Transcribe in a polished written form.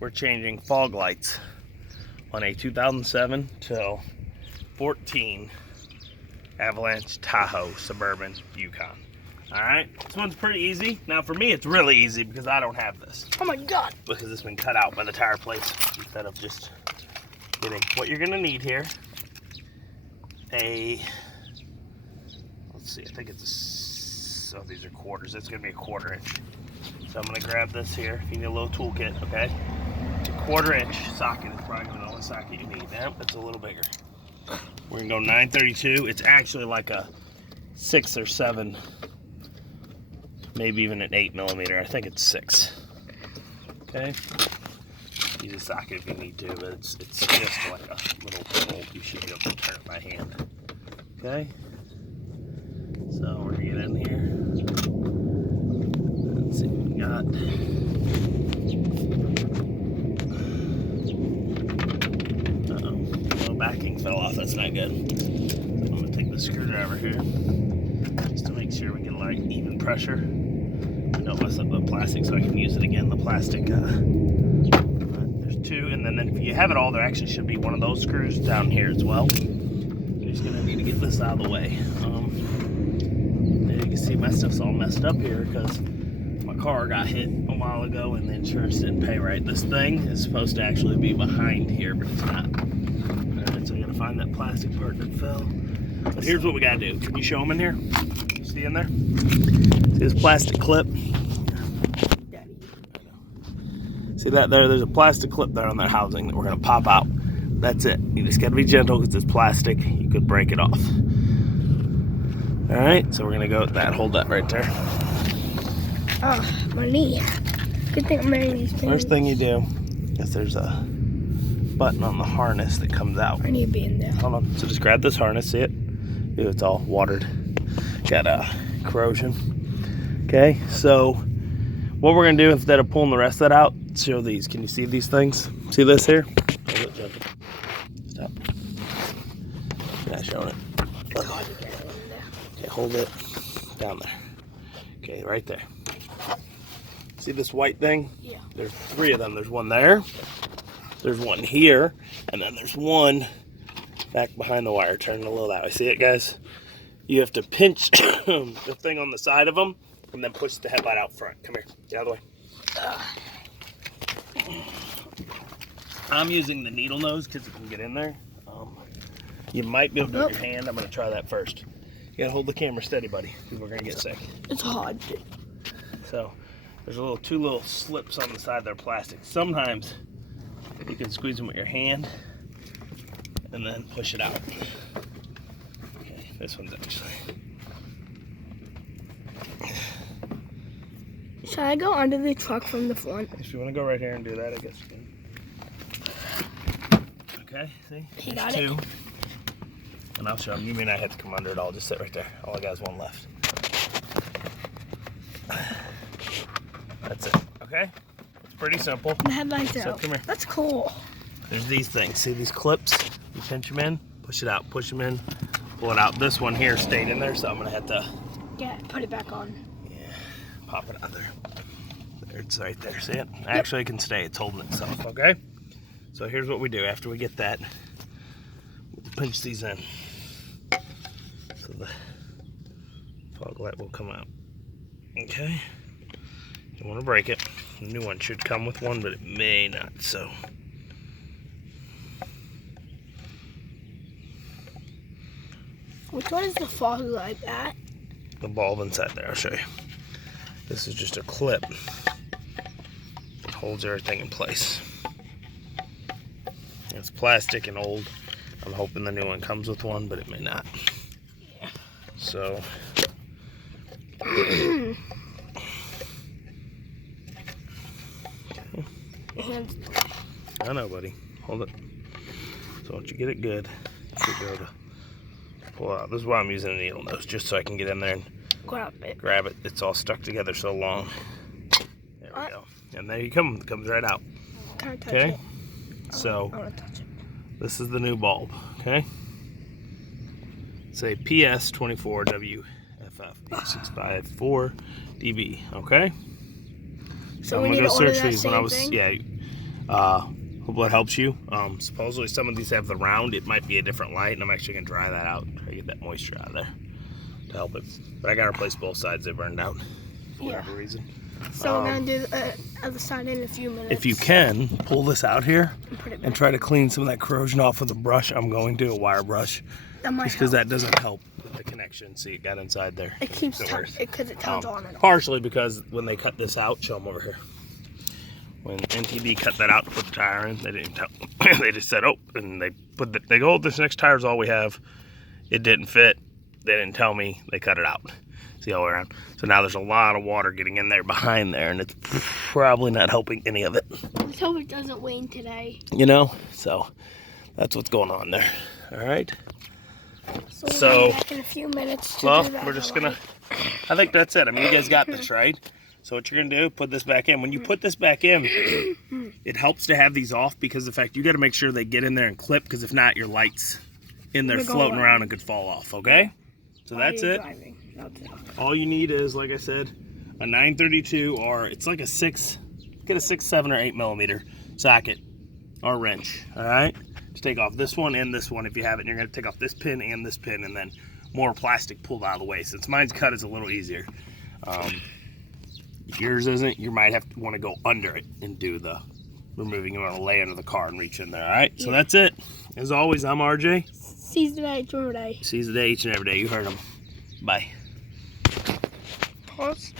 we're changing fog lights on a 2007 till 14 Avalanche Tahoe Suburban Yukon. All right, this one's pretty easy. Now for me, it's really easy because I don't have this. Oh my God. Because it's been cut out by the tire plates instead of just getting what you're gonna need here. Let's see, I think it's oh, these are quarters. It's gonna be a 1/4 inch. So I'm gonna grab this here. You need a little toolkit, okay? It's a 1/4 inch socket. It's probably gonna be the only socket you need. Yep, it's a little bigger. We're gonna go 932. It's actually like a 6 or 7, maybe even an 8mm. I think it's 6. Okay. Use a socket if you need to, but it's just like a little bolt. You should be able to turn it by hand. Okay. So we're gonna get in here. Let's see what we got. Uh-oh. Backing fell off. That's not good. So I'm gonna take the screwdriver here just to make sure we get like even pressure. Don't mess up the plastic so I can use it again. The plastic. There's 2, and then if you have it all, there actually should be one of those screws down here as well. You're just gonna need to get this out of the way. You can see my stuff's all messed up here because my car got hit a while ago and the insurance didn't pay right. This thing is supposed to actually be behind here, but it's not. Alright, so I gotta find that plastic part that fell. But here's what we gotta do. Can you show them in here? See in there? See this plastic clip? See that there? There's a plastic clip there on that housing that we're gonna pop out. That's it. You just gotta be gentle because it's plastic. You could break it off. All right, so we're gonna go with that. Hold that right there. Oh, my knee. Good thing I'm wearing these pants. First thing you do is there's a button on the harness that comes out. I need to be in there. Hold on. So just grab this harness. See it? Ew, it's all watered. Got corrosion. Okay, so what we're gonna do instead of pulling the rest of that out, show these. Can you see these things? See this here? Hold it gentle. Stop. Yeah, showing it. Okay, hold it down there. Okay, right there. See this white thing? Yeah. There's 3 of them. There's one there. There's one here, and then there's one back behind the wire. Turn a little that way. See it, guys? You have to pinch the thing on the side of them, and then push the headlight out front. Come here. Get out of the way. I'm using the needle nose because it can get in there. You might be able to do it with your hand. I'm going to try that first. You got to hold the camera steady, buddy, because we're going to get sick. It's hard. So there's 2 little slips on the side that are plastic. Sometimes you can squeeze them with your hand and then push it out. Okay, this one's actually... Should I go under the truck from the front? If you want to go right here and do that, I guess you can. Okay, see? He There's got 2. And I'll show them. You may not have to come under it all. Just sit right there. All I got is one left. That's it. Okay? It's pretty simple. The headlights So out. come here. That's cool. There's these things. See these clips? You pinch them in, push it out, push them in, pull it out. This one here stayed in there, so I'm going to have to... Yeah, put it back on. Pop it out there. There, it's right there. See it? Actually, it can stay. It's holding itself. Okay. So here's what we do. After we get that, we'll pinch these in, so the fog light will come out. Okay. You want to break it. The new one should come with one, but it may not. So. Which one is the fog light at? The bulb inside there. I'll show you. This is just a clip that holds everything in place. It's plastic and old. I'm hoping the new one comes with one, but it may not. Yeah. So, I know, buddy. Hold it. So once you get it good, you should be able to pull it out. This is why I'm using a needle nose, just so I can get in there and grab it. It's all stuck together so long. There we go. And there you come. It comes right out. Can I touch Okay. it? So I want to touch it. this is the new bulb. Okay. Say PS24WFF 654DB. Okay. So I'm we gonna need go to order search that these when I same was thing? yeah. Hope that helps you. Supposedly some of these have the round. It might be a different light, and I'm actually gonna dry that out, try to get that moisture out of there to help it. But I gotta replace both sides. They burned out for whatever reason. So we're gonna do the other side in a few minutes. If you can, pull this out here and put it and try to clean some of that corrosion off with a brush. I'm going to, a wire brush. That might just because that doesn't help with the connection. See, it got inside there. It keeps because it turns on and off. Partially because when they cut this out, show them over here. When NTD cut that out to put the tire in, they didn't tell. They just said, oh, and they go, this next tire is all we have. It didn't fit. They didn't tell me. They cut it out. See all the way around. So now there's a lot of water getting in there behind there, and it's probably not helping any of it. Let's hope it doesn't rain today. You know, so that's what's going on there. All right. So we'll be back in a few minutes. Well, we're just gonna. I think that's it. I mean, you guys got this, right? So what you're gonna do? Put this back in. When you put this back in, it helps to have these off because the fact you got to make sure they get in there and clip. Because if not, your lights in there floating around and could fall off. Okay. So that's it. All you need is, like I said, a 932 or it's like a 6, get a 6, 7, or 8 millimeter socket or wrench. All right. Just take off this one and this one if you have it. And you're gonna take off this pin and this pin, and then more plastic pulled out of the way. Since mine's cut, is a little easier. If yours isn't, you might have to want to go under it and do the removing. You want to lay under the car and reach in there. All right. So that's it. As always, I'm RJ. Seize the day, every day. Seize the day each and every day. You heard him. Bye. Pause.